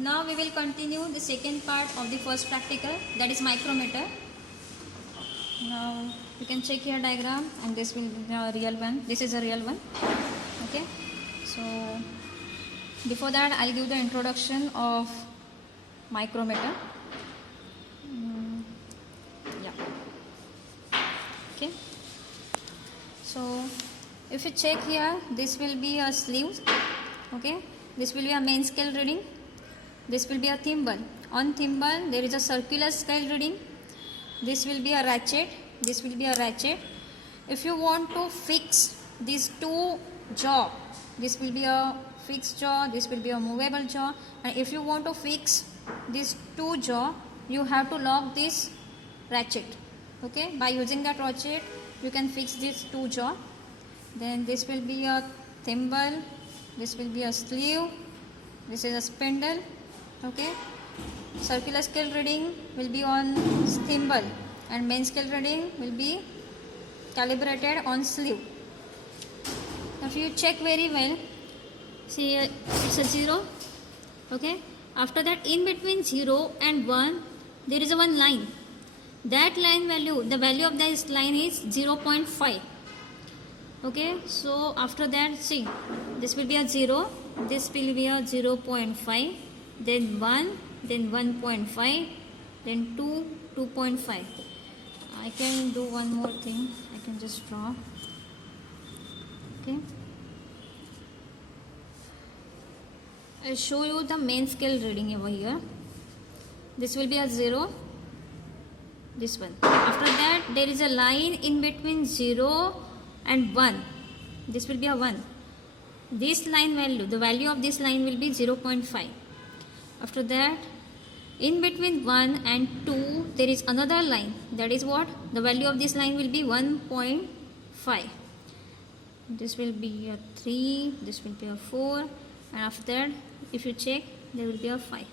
Now we will continue the second part of the first practical, that is micrometer. Now you can check your diagram, and this will be a real one. This is a real one. Okay. So before that, I'll give the introduction of micrometer. Yeah. Okay. So if you check here, this will be a sleeve. Okay. This will be a main scale reading. This will be a thimble. On thimble, there is a circular scale reading. This will be a ratchet. This will be a ratchet. If you want to fix these two jaw, this will be a fixed jaw. This will be a movable jaw. And if you want to fix these two jaw, you have to lock this ratchet. Okay, by using that ratchet, you can fix these two jaw. Then this will be a thimble. This will be a sleeve. This is a spindle. Okay, circular scale reading will be on thimble, and main scale reading will be calibrated on sleeve. If you check very well, see it's a 0. Okay, after that, in between 0 and 1, there is a one line. That line value, the value of this line is 0.5. Okay, so after that, see, this will be a 0, this will be a 0.5, then 1, then 1.5, then 2, 2.5. I can do one more thing. I can just draw. Okay. I'll show you the main scale reading over here. This will be a 0. This one. After that, there is a line in between 0 and 1. This will be a 1. This line value, the value of this line will be 0.5. After that, in between 1 and 2, there is another line. That is what? The value of this line will be 1.5. This will be a 3. This will be a 4. And after that, if you check, there will be a 5.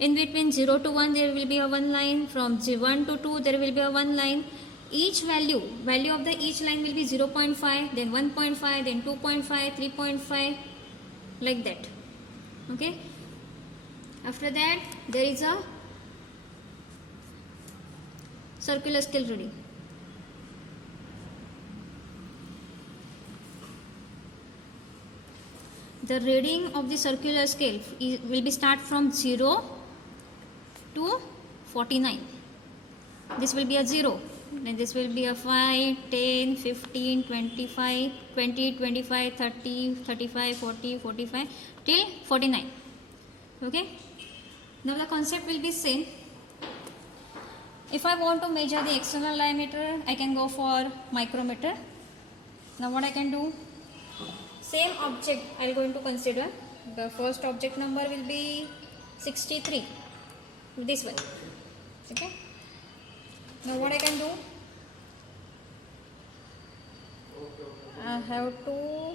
In between 0 to 1, there will be a one line. From 1 to 2, there will be a one line. Each value of the each line will be 0.5, then 1.5, then 2.5, 3.5, like that. Okay. After that, there is a circular scale reading. The reading of the circular scale will be start from 0 to 49. This will be a 0. Then this will be a 5, 10, 15, 25, 20, 25, 30, 35, 40, 45 till 49. Okay. Now the concept will be same. If I want to measure the external diameter, I can go for micrometer. Now what I can do? Same object I am going to consider. The first object number will be 63. This one. Okay. Now what I can do? I have to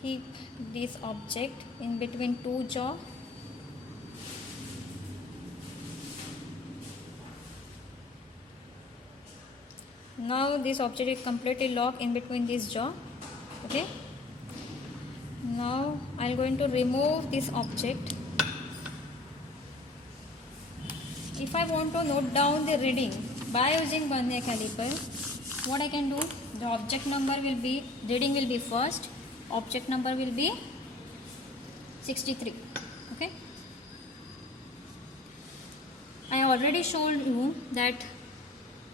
keep this object in between two jaw. Now this object is completely locked in between this jaw. Okay. Now I am going to remove this object. If I want to note down the reading by using vernier caliper, what I can do? The object number will be, reading will be first. Object number will be 63. Okay. I already showed you that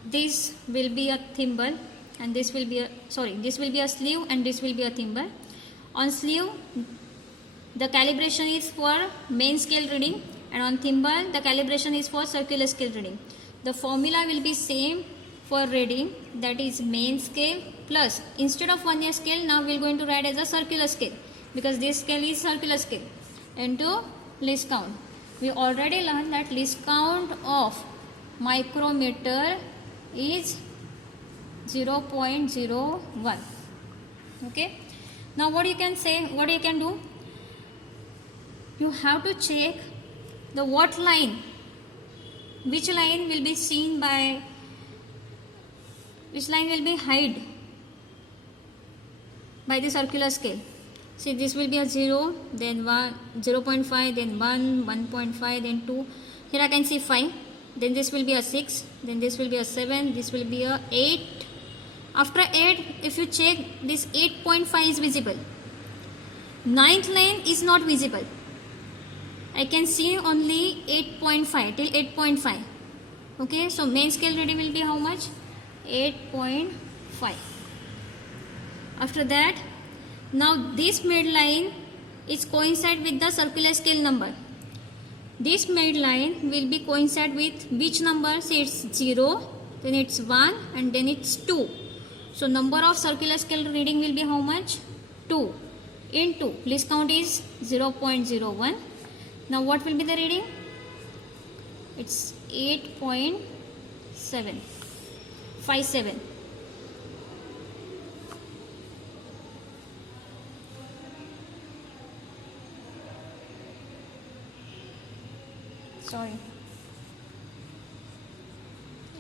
this will be a thimble, and this will be a this will be a sleeve, and this will be a thimble. On sleeve, the calibration is for main scale reading, and on thimble, the calibration is for circular scale reading. The formula will be same for reading, that is main scale plus, instead of vernier scale, now we are going to write as a circular scale, because this scale is circular scale, into least count. We already learned that least count of micrometer is 0.01. Okay. Now what you can say, what you can do? You have to check the what line, which line will be seen by, which line will be hide by the circular scale. See, this will be a 0, then 1, 0.5, then 1, 1.5, then 2. Here I can see 5. Then this will be a 6. Then this will be a 7. This will be a 8. After 8, if you check, this 8.5 is visible. Ninth line is not visible. I can see only 8.5 till 8.5. Okay, so main scale reading will be how much? 8.5. After that, now this midline is coincide with the circular scale number. This midline will be coincide with which number? Say it's 0, then it's 1, and then it's 2. So number of circular scale reading will be how much? 2 into least count is 0.01. Now what will be the reading? It's 8.757. Sorry,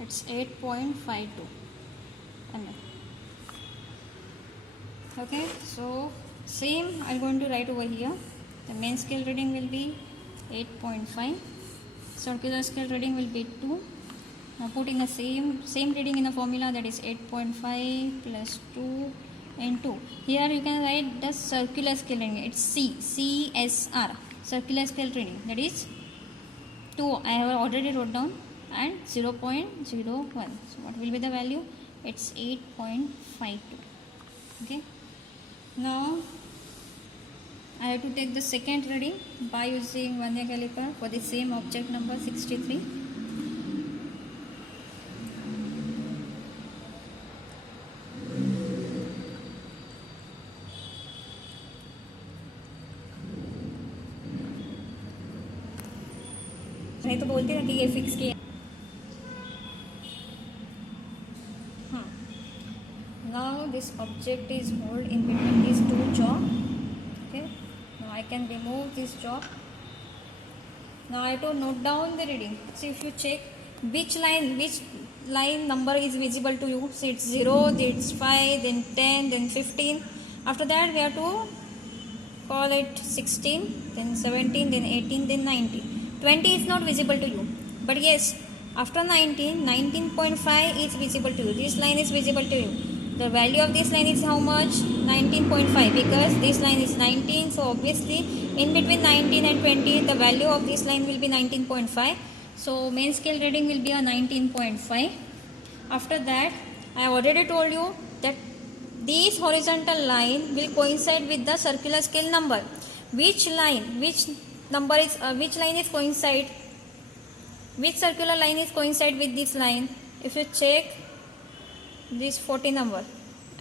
it's 8.52 mm. Okay, so same I'm going to write over here. The main scale reading will be 8.5, circular scale reading will be 2. Now put in the same reading in the formula, that is 8.5 plus 2 and 2. Here you can write the circular scale reading, it's CSR, circular scale reading, that is 2. I have already wrote down, and 0.01. So what will be the value? It's 8.52. Okay. Now I have to take the second reading by using vernier caliper for the same object number 63. नहीं तो बोलती ना कि ये fix किया. Now this object is hold in between these two jaw. Okay. Now I can remove this jaw. Now I have to note down the reading. So if you check which line number is visible to you. So it's 0, then it's 5, then 10, then 15. After that we have to call it 16, then 17, then 18, then 19. 20 is not visible to you, but yes, after 19, 19.5 is visible to you. This line is visible to you. The value of this line is how much? 19.5, because this line is 19, so obviously in between 19 and 20 the value of this line will be 19.5. So main scale reading will be a 19.5. After that, I have already told you that this horizontal line will coincide with the circular scale number. Which line is coincide? Which circular line is coincide with this line? If you check this 40 number,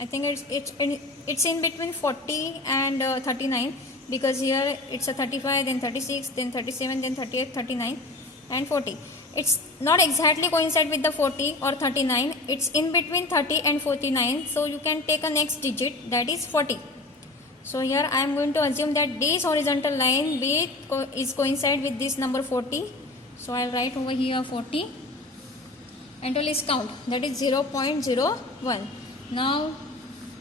I think it's in between 40 and 39, because here it's a 35, then 36, then 37, then 38, 39 and 40. It's not exactly coincide with the 40 or 39. It's in between 30 and 49. So you can take a next digit, that is 40. So here I am going to assume that this horizontal line is coincide with this number 40. So I will write over here 40 and to list count, that is 0.01. Now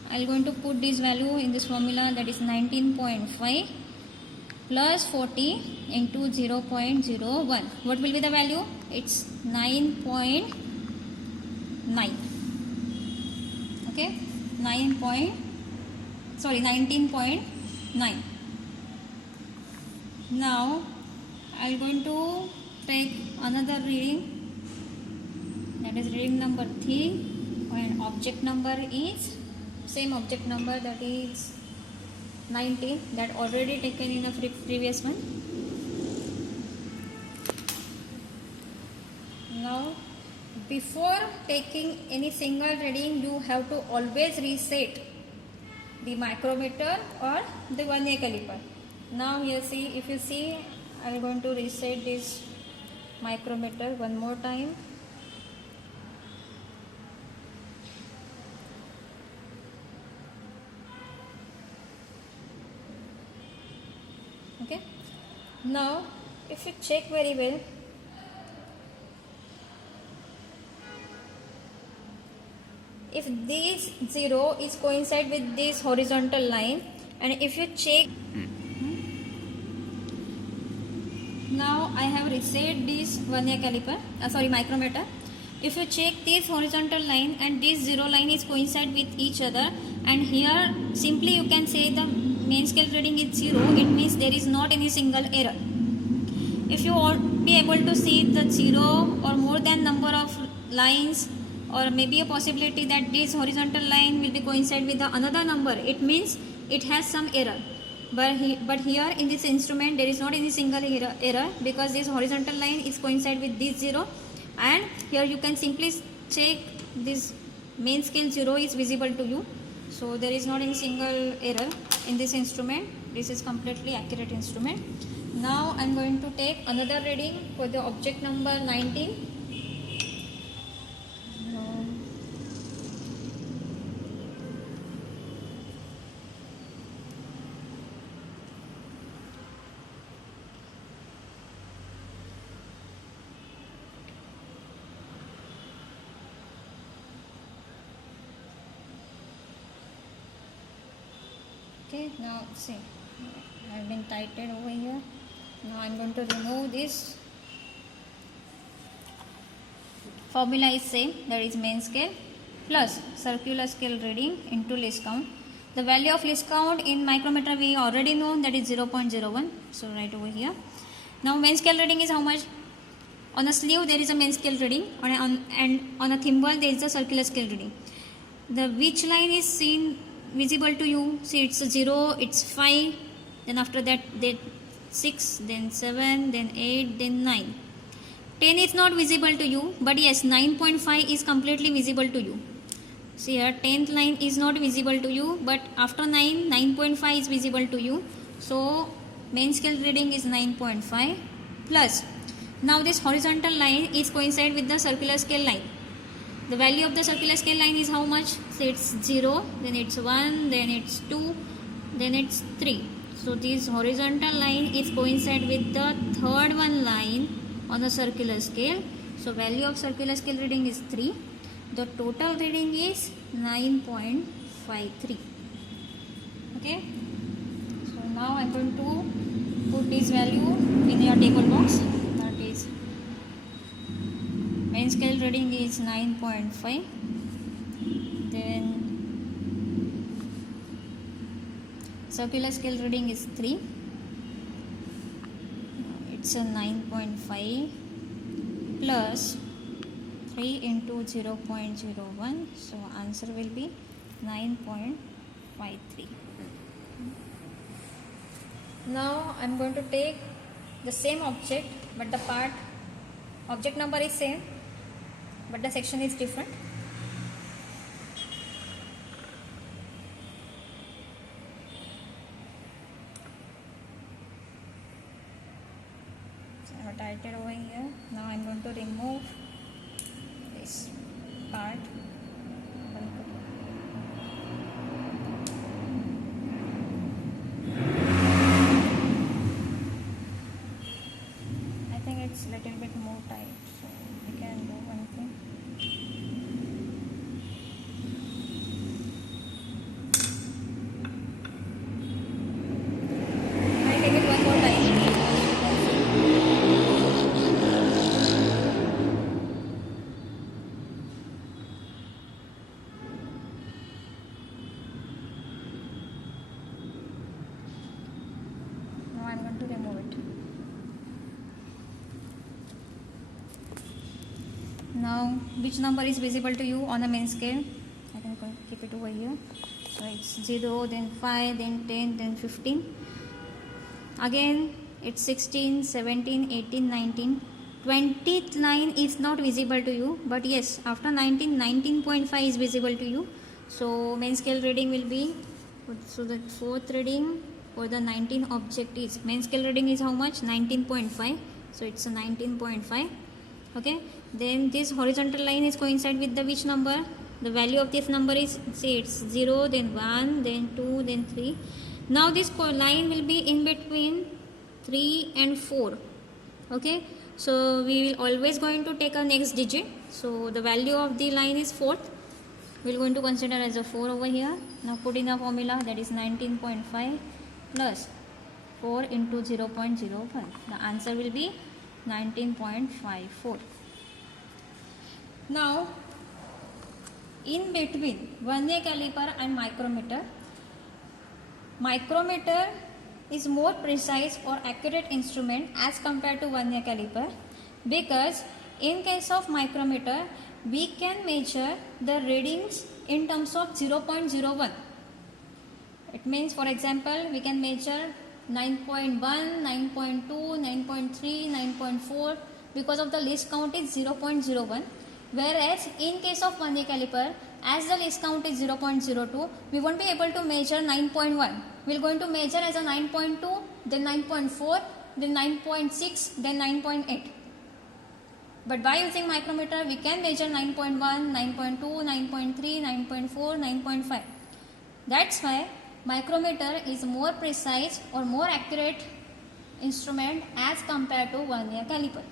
I am going to put this value in this formula, that is 19.5 plus 40 into 0.01. What will be the value? It's 9.9. Okay, 19.9. Now I am going to take another reading, that is reading number 3, and object number is same object number, that is 19, that already taken in the previous one. Now before taking any single reading, you have to always reset the micrometer or the vernier caliper. Now here see, if you see, I am going to reset this micrometer one more time. Okay. Now if you check very well, if this 0 is coincide with this horizontal line, And if you check, now I have reset this vernier caliper, micrometer. If you check this horizontal line and this zero line is coincide with each other, and here simply you can say the main scale reading is 0, it means there is not any single error. If you won't be able to see the 0 or more than number of lines, or maybe a possibility that this horizontal line will be coincide with the another number, it means it has some error. But here in this instrument there is not any single error because this horizontal line is coincide with this 0, and here you can simply check this main scale 0 is visible to you. So there is not any single error in this instrument. This is completely accurate instrument. Now I am going to take another reading for the object number 19. Okay, now see, I have been tightened over here. Now I am going to remove this. Formula is same, that is main scale plus circular scale reading into least count. The value of least count in micrometer we already know, that is 0.01. So right over here. Now main scale reading is how much? On a sleeve there is a main scale reading, and on a thimble there is a circular scale reading. The which line is seen visible to you? See, it's a 0, it's 5, then after that 6, then 7, then 8, then 9. 10 is not visible to you, but yes, 9.5 is completely visible to you. See here, 10th line is not visible to you, but after 9, 9.5 is visible to you. So main scale reading is 9.5 plus. Now this horizontal line is coincide with the circular scale line. The value of the circular scale line is how much? Say it's 0, then it's 1, then it's 2, then it's 3. So this horizontal line is coincide with the third one line on the circular scale. So value of circular scale reading is 3. The total reading is 9.53. Okay. So now I am going to put this value in your table box. That is main scale reading is 9.5. Then circular scale reading is 3. It's a 9.5 plus 3 into 0.01. So answer will be 9.53. Now I am going to take the same object, but the object number is same, but the section is different. So I have tightened over here. Now I am going to remove this part. I think it's a little bit more tight, so we can do one thing. I take it one more time. Now I'm going to remove it. Now which number is visible to you on the main scale? I can keep it over here. So it's 0, then 5, then 10, then 15. Again it's 16, 17, 18, 19. 20th line is not visible to you, but yes, after 19, 19.5 is visible to you. So main scale reading will be, so the fourth reading for the 19 object is, main scale reading is how much? 19.5. So it's a 19.5. Okay, then this horizontal line is coincide with the which number? The value of this number is, say it's 0, then 1, then 2, then 3. Now this line will be in between 3 and 4. Okay, so we will always going to take a next digit. So the value of the line is 4th. we're going to consider as a 4 over here. Now put in the formula, that is 19.5 plus 4 into 0.01. The answer will be 19.54. Now in between vernier caliper and micrometer, micrometer is more precise or accurate instrument as compared to vernier caliper, because in case of micrometer we can measure the readings in terms of 0.01. It means, for example, we can measure 9.1, 9.2, 9.3, 9.4, because of the least count is 0.01. Whereas in case of vernier caliper, as the least count is 0.02, we won't be able to measure 9.1. We're going to measure as a 9.2, then 9.4, then 9.6, then 9.8. But by using micrometer, we can measure 9.1, 9.2, 9.3, 9.4, 9.5. That's why micrometer is more precise or more accurate instrument as compared to vernier caliper.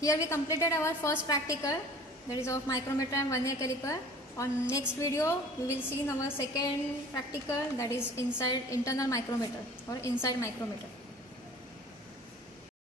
Here we completed our first practical, that is of micrometer and vernier caliper. On next video, we will see our second practical, that is inside internal micrometer or inside micrometer.